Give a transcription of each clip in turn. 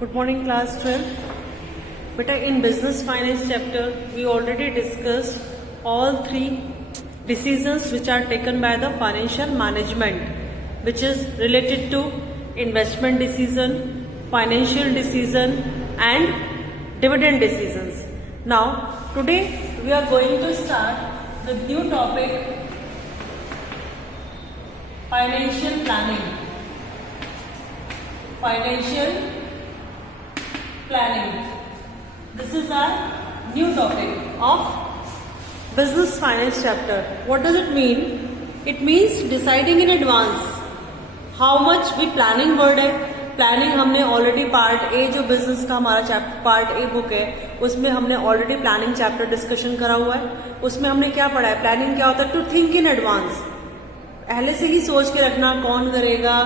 Good morning, class 12. Beta, in business finance chapter, we already discussed all three decisions which are taken by the financial management, which is related to investment decision, financial decision, and dividend decisions. Now, today we are going to start the new topic, financial planning. Financial planning. This is our new topic of business finance chapter. What does it mean? It means deciding in advance how much भी planning word है. Planning हमने already part A जो business का हमारा chapter part a book है उसमें हमने already planning chapter discussion करा हुआ है. उसमें हमने क्या पढ़ा है? प्लानिंग क्या होता है? To think in advance. पहले से ही सोच के रखना कौन करेगा,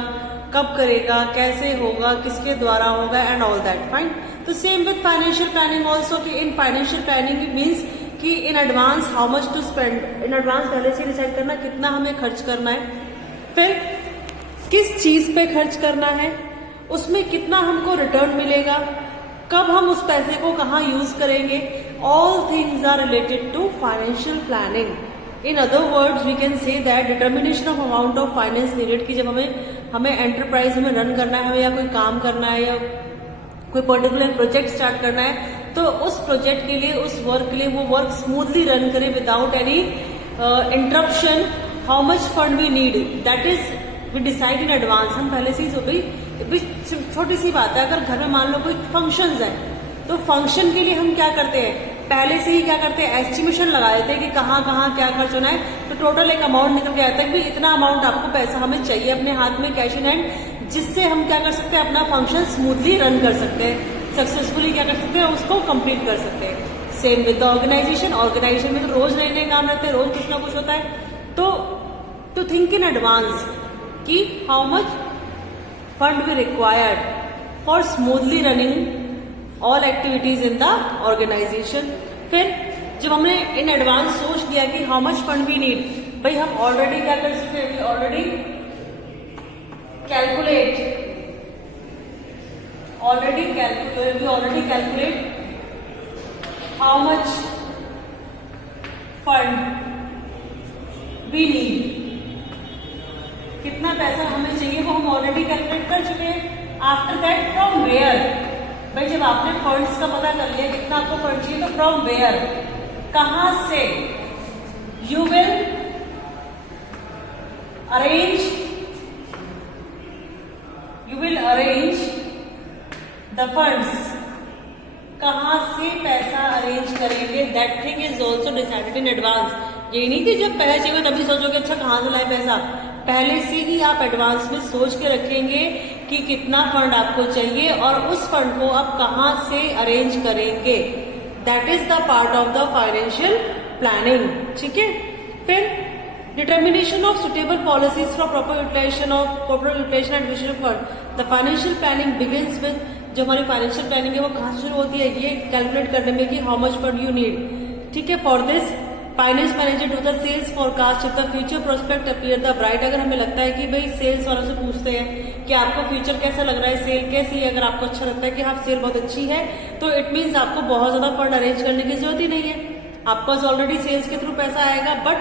कब करेगा, कैसे होगा, किसके द्वारा होगा एंड ऑल दैट. फाइन. तो same with financial planning also कि in financial planning it means कि in advance how much to spend. In advance पहले से डिसाइड करना कितना हमें खर्च करना है, फिर किस चीज पे खर्च करना है, उसमें कितना हमको रिटर्न मिलेगा, कब हम उस पैसे को कहाँ यूज करेंगे. All things are related to financial planning. In other words we can say that determination of amount of finance needed कि जब हमें एंटरप्राइज में रन करना है, हमें या कोई काम करना है या कोई पर्टिकुलर प्रोजेक्ट स्टार्ट करना है, तो उस प्रोजेक्ट के लिए, उस वर्क के लिए वो वर्क स्मूथली रन करे without any interruption. How much fund we need, that is we decide in advance. हम पहले से ही छोटी सी बात है, अगर घर में मान लो कोई फंक्शंस है तो फंक्शन के लिए हम क्या करते हैं? पहले से ही क्या करते हैं? एस्टिमेशन लगा देते हैं कि कहाँ कहाँ क्या खर्च होना है. तो टोटल एक अमाउंट निकल के आता है कि इतना अमाउंट आपको पैसा हमें चाहिए अपने हाथ में कैश इन हैंड, जिससे हम क्या कर सकते हैं? अपना फंक्शन स्मूथली रन कर सकते हैं, सक्सेसफुली क्या कर सकते हैं? उसको कंप्लीट कर सकते हैं. Same with the organisation. Organisation में तो रोज नए नए काम रहते हैं, रोज कुछ ना कुछ होता है. तो टू थिंक इन एडवांस कि how much fund we required for smoothly running all activities in the organisation. फिर जब हमने इन एडवांस सोच लिया कि how much fund we need, भाई हम ऑलरेडी क्या कर सकते हैं? We already calculate how much fund we need. कितना पैसा हमें चाहिए वो हम ऑलरेडी कैलकुलेट कर चुके हैं. आफ्टर दैट फ्रॉम वेयर, भाई जब आपने फंड्स का पता कर लिया कितना आपको फंड चाहिए, तो फ्रॉम वेयर, कहां से, you will arrange the funds. कहां से पैसा अरेंज करेंगे, that thing is also decided in advance. ये नहीं कि जब पैसा चाहिए तभी सोचोगे अच्छा कहां से लाए पैसा. पहले से ही आप एडवांस में सोच के रखेंगे कि कितना फंड आपको चाहिए और उस फंड को आप कहां से अरेंज करेंगे. That is the part of the financial planning. ठीक है. फिर determination of suitable policies for proper utilisation and admission of fund. The financial planning begins with, जो हमारी फाइनेंशियल प्लानिंग है वो कहां शुरू होती है? ये कैलकुलेट करने में कि how much fund you need. ठीक है. For this finance manager do the sales forecast if the future prospect appear the bright. अगर हमें लगता है कि भाई सेल्स वालों से पूछते हैं कि आपको फ्यूचर कैसा लग रहा है, सेल कैसी है. अगर आपको अच्छा लगता है कि हाँ सेल बहुत अच्छी है, तो इट मीन्स आपको बहुत ज्यादा फंड अरेंज करने की जरूरत ही नहीं है. आपके पास ऑलरेडी सेल्स के थ्रू पैसा आएगा. But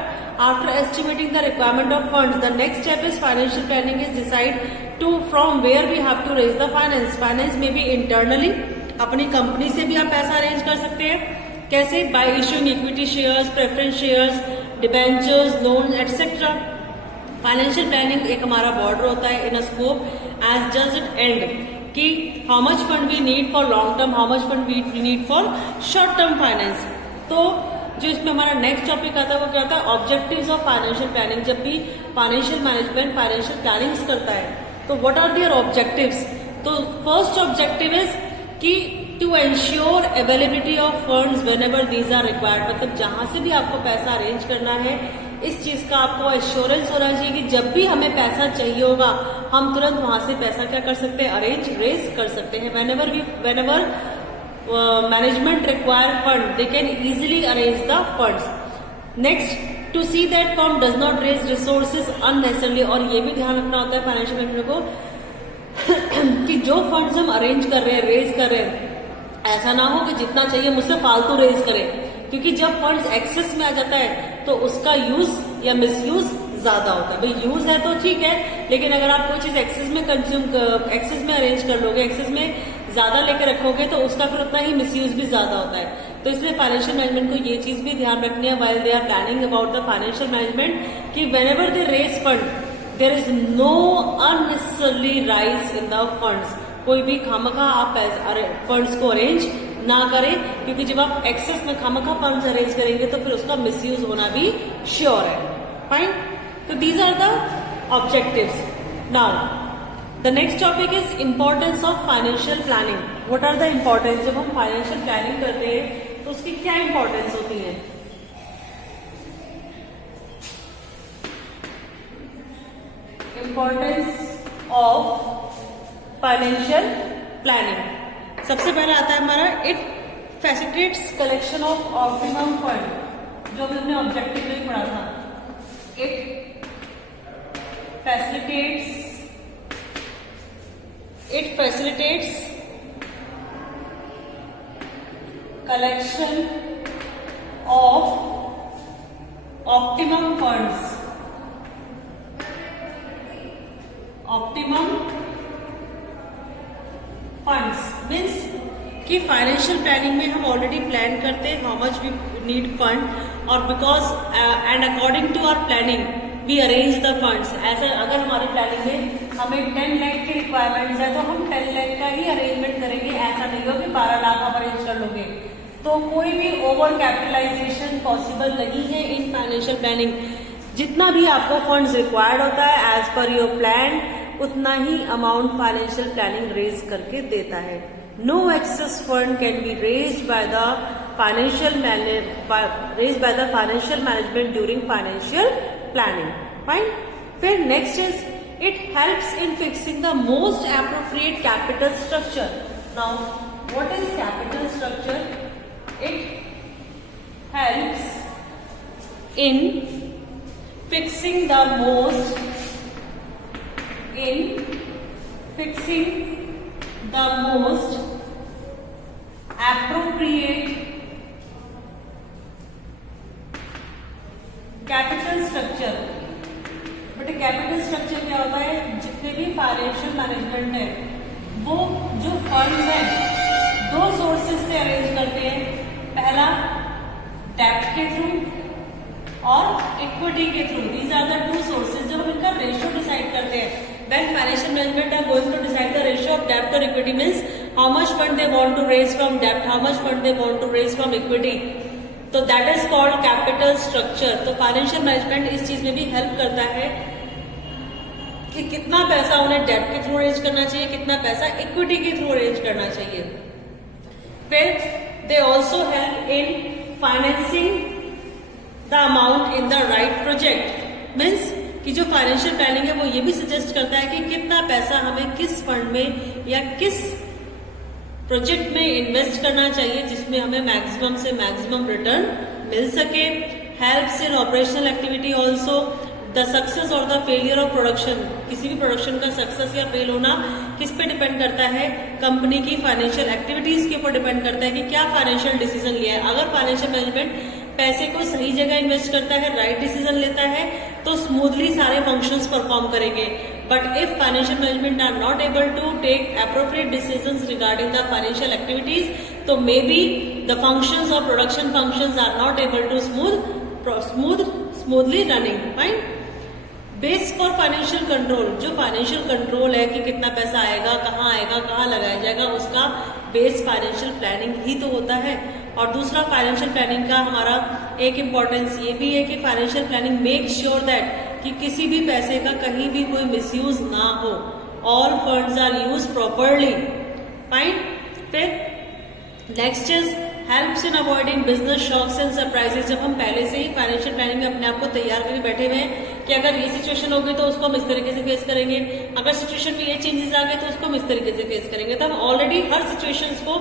after estimating the requirement of funds, the next step is financial planning is decide to from where we have to raise the finance. Finance में भी इंटरनली अपनी कंपनी से भी आप पैसा अरेंज कर सकते हैं. कैसे? By issuing equity shares, preference shares, debentures, loan etcetera. Financial planning एक हमारा बॉर्डर होता है in a scope as does it and कि how much fund we need for long term, how much fund we need for short term finance. तो जो इसमें हमारा next topic आता है वो क्या होता है? Objectives of financial planning. जब भी फाइनेंशियल मैनेजमेंट फाइनेंशियल प्लानिंग करता है तो व्हाट आर देयर ऑब्जेक्टिव्स? तो फर्स्ट ऑब्जेक्टिव इज कि to ensure availability of funds whenever these are required. मतलब जहां से भी आपको पैसा अरेंज करना है, इस चीज का आपको एश्योरेंस होना चाहिए कि जब भी हमें पैसा चाहिए होगा हम तुरंत वहां से पैसा क्या कर सकते हैं? रेज कर सकते हैं. whenever management require fund, they can easily arrange the funds. Next, to see that firm does not raise resources unnecessarily. और ये भी ध्यान रखना होता है फाइनेंशियल मैनेजमेंट को कि जो फंड्स हम अरेंज कर रहे हैं, रेज कर रहे हैं, ऐसा ना हो कि जितना चाहिए मुझसे फालतू रेज करें, क्योंकि जब फंड्स एक्सेस में आ जाता है तो उसका यूज या मिसयूज ज्यादा होता है। भाई यूज है तो ठीक है, लेकिन अगर आप कोई चीज एक्सेस में एक्सेस में अरेंज कर लोगे, एक्सेस में ज्यादा लेकर रखोगे तो उसका फिर उतना ही मिसयूज भी ज्यादा होता है। तो इसलिए फाइनेंशियल मैनेजमेंट को ये चीज भी ध्यान रखनी है while they are planning about the financial management कि whenever they raise fund there is no unnecessarily rise in the funds. कोई भी खामखा आप फंड्स को अरेंज ना करें, क्योंकि जब आप एक्सेस में खामखा फंड्स अरेंज करेंगे तो फिर उसका मिसयूज होना भी श्योर है। फाइन, तो these are the objectives. Now the next topic is importance of financial planning. What are the importance? जब हम फाइनेंशियल प्लानिंग करते हैं तो उसकी क्या इंपॉर्टेंस होती है? इंपॉर्टेंस ऑफ फाइनेंशियल प्लानिंग, सबसे पहला आता है हमारा it facilitates collection of optimum fund, जो हमने ऑब्जेक्टिव में पढ़ा था। It facilitates collection of optimum funds. Optimum funds means कि फाइनेंशियल प्लानिंग में हम ऑलरेडी प्लान करते हैं how much we need fund, और because and according to our planning we arrange the funds. ऐसा अगर हमारी प्लानिंग में हमें 10 लाख की रिक्वायरमेंट्स है तो हम 10 लाख का ही अरेंजमेंट करेंगे। ऐसा नहीं हो कि 12 लाख आप अरेंज कर लोगे, तो कोई भी ओवर कैपिटलाइजेशन पॉसिबल नहीं है इन फाइनेंशियल प्लानिंग। जितना भी आपको फंड्स रिक्वायर्ड होता है एज पर योर प्लान, उतना ही अमाउंट फाइनेंशियल प्लानिंग रेज करके देता है। No excess fund can be raised by the financial management during financial planning. Fine, फिर next is it helps in fixing the most appropriate capital structure. Now what is capital structure? It helps in fixing the most appropriate capital structure। But capital structure क्या होता है? जितने भी financial management है वो जो funds हैं 2 sources से अरेंज करते हैं। पहला डेब्ट के थ्रू और इक्विटी के through. These are the 2 sources. जब हम इनका रेशियो डिसाइड करते हैं, when financial management are going to decide the ratio of debt or equity, means how much fund they want to raise from debt, how much fund they want to raise from equity, तो that is called capital structure। तो financial management इस चीज में भी help करता है कि कितना पैसा उन्हें डेट के थ्रू अरेंज करना चाहिए, कितना पैसा इक्विटी के थ्रू अरेंज करना चाहिए। फिर they also help in financing the amount in the right project. Means कि जो फाइनेंशियल प्लानिंग है वो ये भी सजेस्ट करता है कि कितना पैसा हमें किस फंड में या किस प्रोजेक्ट में इन्वेस्ट करना चाहिए जिसमें हमें मैक्सिमम से मैक्सिमम रिटर्न मिल सके। Helps in operational activity also. The success और द फेलियर ऑफ प्रोडक्शन, किसी भी प्रोडक्शन का सक्सेस या फेल होना किस पे डिपेंड करता है? कंपनी की फाइनेंशियल एक्टिविटीज के ऊपर डिपेंड करता है कि क्या फाइनेंशियल डिसीजन लिया है। अगर फाइनेंशियल मैनेजमेंट पैसे को सही जगह इन्वेस्ट करता है, राइट डिसीजन लेता है, तो स्मूथली सारे फंक्शंस परफॉर्म करेंगे। But if financial management are not able to take appropriate decisions regarding the financial activities, तो मे बी द फंक्शंस और production functions are not able to smoothly running. Fine, base for financial control. जो financial control है कि कितना पैसा आएगा, कहाँ लगाया जाएगा, उसका बेस फाइनेंशियल प्लानिंग ही तो होता है। और दूसरा फाइनेंशियल प्लानिंग का हमारा एक इम्पोर्टेंस ये भी है कि financial planning make sure that कि किसी भी पैसे का कहीं भी कोई मिसयूज ना हो। All funds are use properly. Fine, फिर next is helps in avoiding business shocks and surprises. जब हम पहले से ही फाइनेंशियल प्लानिंग में अपने आप को तैयार करके बैठे हुए हैं कि अगर ये सिचुएशन होगी तो उसको हम इस तरीके से फेस करेंगे, अगर सिचुएशन में ये चेंजेस आ गए तो उसको हम इस तरीके से फेस करेंगे, तो हम ऑलरेडी हर सिचुएशंस को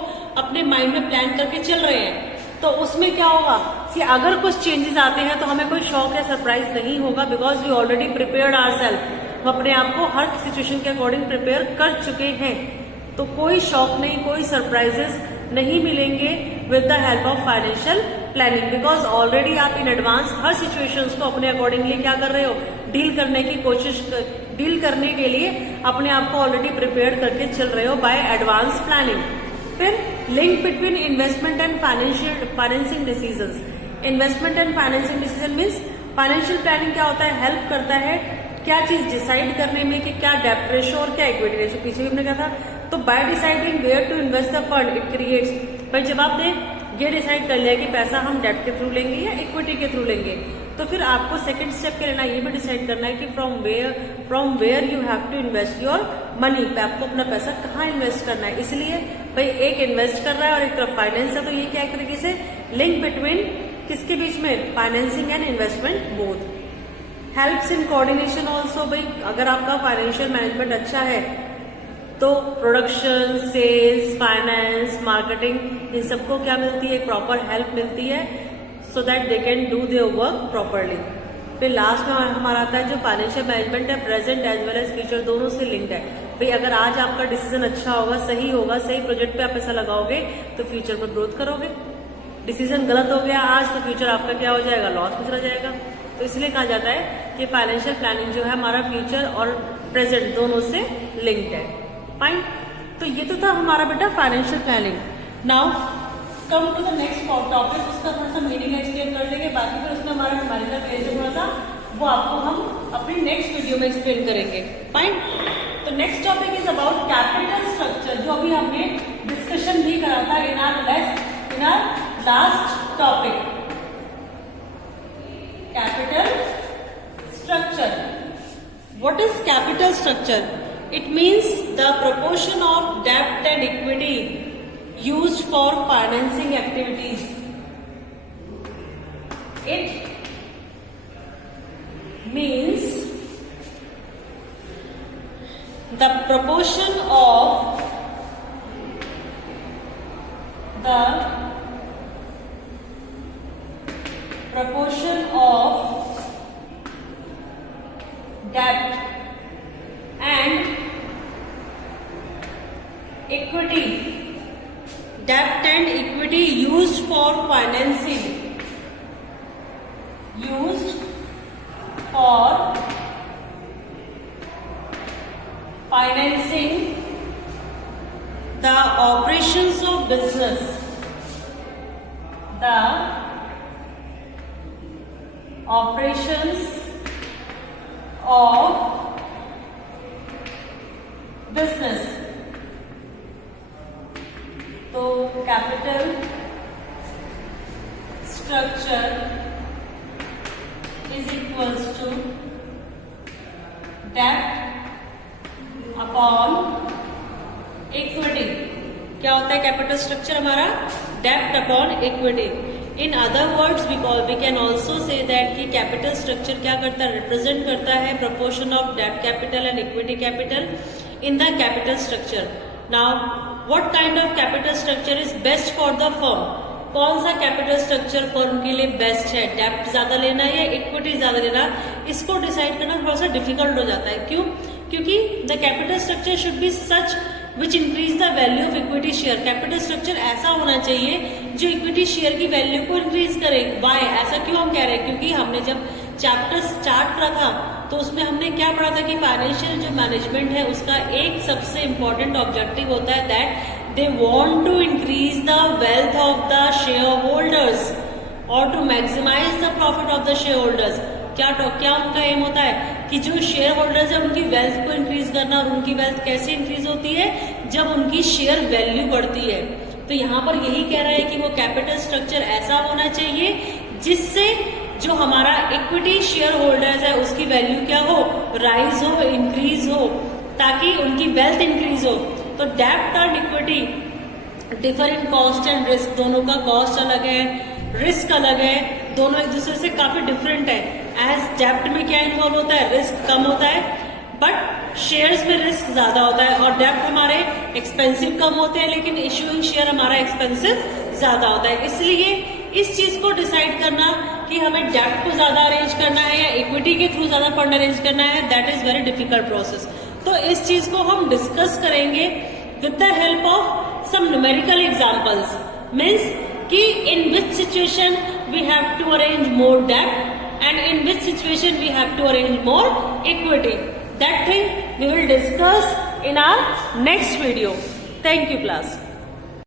अपने माइंड में प्लान करके चल रहे हैं। तो उसमें क्या होगा कि अगर कुछ चेंजेस आते हैं तो हमें कोई शॉक या सरप्राइज नहीं होगा, because we already prepared ourself. हम अपने आप को हर सिचुएशन के अकॉर्डिंग प्रिपेयर कर चुके हैं, तो कोई शॉक नहीं, कोई सरप्राइजेस नहीं मिलेंगे with the help of financial planning, because already आप इन एडवांस हर सिचुएशंस को अपने अकॉर्डिंगली क्या कर रहे हो, डील करने की कोशिश, डील करने के लिए अपने आप को ऑलरेडी प्रिपेयर करके चल रहे हो बाय एडवांस प्लानिंग। फिर link between investment and financing decisions. Investment and financing decision means financial planning क्या होता है, हेल्प करता है क्या चीज डिसाइड करने में कि क्या डेब्ट रेशो और क्या इक्विटी रेशो, पीछे भी हमने कहा था। तो by deciding where to invest the fund it creates, भाई जब आपने ये डिसाइड कर लिया कि पैसा हम डेब्ट के थ्रू लेंगे या इक्विटी के थ्रू लेंगे, तो फिर आपको सेकंड स्टेप क्या लेना है, ये भी डिसाइड करना है कि from where you have to invest your money, पे आपको अपना पैसा कहाँ इन्वेस्ट करना है। इसलिए भाई एक इन्वेस्ट कर रहा है और एक तरफ फाइनेंस है, तो ये क्या एक तरीके से लिंक बिटवीन किसके बीच में, financing and investment both. Helps in coordination also, भाई अगर आपका फाइनेंशियल मैनेजमेंट अच्छा है तो प्रोडक्शन, सेल्स, फाइनेंस, मार्केटिंग, इन सबको क्या मिलती है, प्रॉपर हेल्प मिलती है so that they can do their work properly. फिर लास्ट में हमारा आता है जो फाइनेंशियल मैनेजमेंट है, present as well as future दोनों से लिंक्ड है। भाई अगर आज आपका डिसीजन अच्छा होगा, सही होगा, सही प्रोजेक्ट पे आप पैसा लगाओगे तो फ्यूचर में ग्रोथ करोगे। डिसीजन गलत हो गया आज तो फ्यूचर आपका क्या हो जाएगा, लॉस में चला जाएगा। तो इसलिए कहा जाता है कि फाइनेंशियल प्लानिंग जो है हमारा फ्यूचर और प्रेजेंट दोनों से लिंक्ड है। फाइन, तो ये तो था हमारा बेटा financial planning. Now come to the next topic, उसका थोड़ा सा मीनिंग एक्सप्लेन कर लेंगे, बाकी फिर उसमें हमारा न्यूमेरिकल बेस है थोड़ा सा, वो आपको हम अपनी नेक्स्ट वीडियो में एक्सप्लेन करेंगे। फाइन, तो next topic is about capital structure, जो अभी हमने डिस्कशन भी करा था in our last topic, capital structure. What is capital structure? It means the proportion of debt and equity used for financing activities. It means the proportion of debt and equity, debt and equity used for financing, the operations of business, the operations of business। तो capital structure is equals to डेब्ट upon equity. क्या होता है capital structure हमारा? डेब्ट upon equity. In other words we can also say that कि capital structure क्या करता है, रिप्रेजेंट करता है प्रपोर्शन ऑफ डेब्ट capital and equity capital in the capital structure. Now What kind of capital structure is best for the firm? कौन सा capital structure firm के लिए बेस्ट है, डेब्ट ज्यादा लेना या इक्विटी ज्यादा लेना, इसको डिसाइड करना थोड़ा सा डिफिकल्ट हो जाता है। क्यों? क्योंकि the capital structure should be such which increase the value of equity share. Capital structure ऐसा होना चाहिए जो इक्विटी शेयर की वैल्यू को इंक्रीज करे। वाई? ऐसा क्यों हम कह रहे हैं? क्योंकि हमने जब चैप्टर स्टार्ट करा था तो उसमें हमने क्या पढ़ा था कि फाइनेंशियल जो मैनेजमेंट है उसका एक सबसे इम्पोर्टेंट ऑब्जेक्टिव होता है that they want to increase the wealth of the shareholders और to maximise the profit of the shareholders. क्या उनका एम होता है कि जो शेयर होल्डर्स है उनकी वेल्थ को इंक्रीज करना। और उनकी वेल्थ कैसे इंक्रीज होती है? जब उनकी शेयर वैल्यू बढ़ती है। तो यहाँ पर यही कह रहा है कि वो कैपिटल स्ट्रक्चर ऐसा होना चाहिए जिससे जो हमारा इक्विटी शेयर होल्डर्स है उसकी वैल्यू क्या हो, राइज हो, इंक्रीज हो, ताकि उनकी वेल्थ इंक्रीज हो। तो डेब्ट और equity differ in cost and risk, दोनों का कॉस्ट अलग है, रिस्क अलग है, दोनों एक दूसरे से काफी डिफरेंट है। एज डेब्ट में क्या इन्वॉल्व होता है, रिस्क कम होता है, बट शेयर्स में रिस्क ज्यादा होता है। और डेब्ट हमारे एक्सपेंसिव कम होते हैं लेकिन इश्यूइंग शेयर हमारा एक्सपेंसिव ज्यादा होता है। इसलिए इस चीज को डिसाइड करना कि हमें डेब्ट को ज्यादा अरेंज करना है या इक्विटी के थ्रू ज्यादा फंड अरेंज करना है, that is very difficult process. तो इस चीज को हम डिस्कस करेंगे with the help of some numerical examples, means कि in which situation we have to arrange more डेब्ट and in which situation we have to arrange more equity. That thing we will discuss in our next video. Thank you class.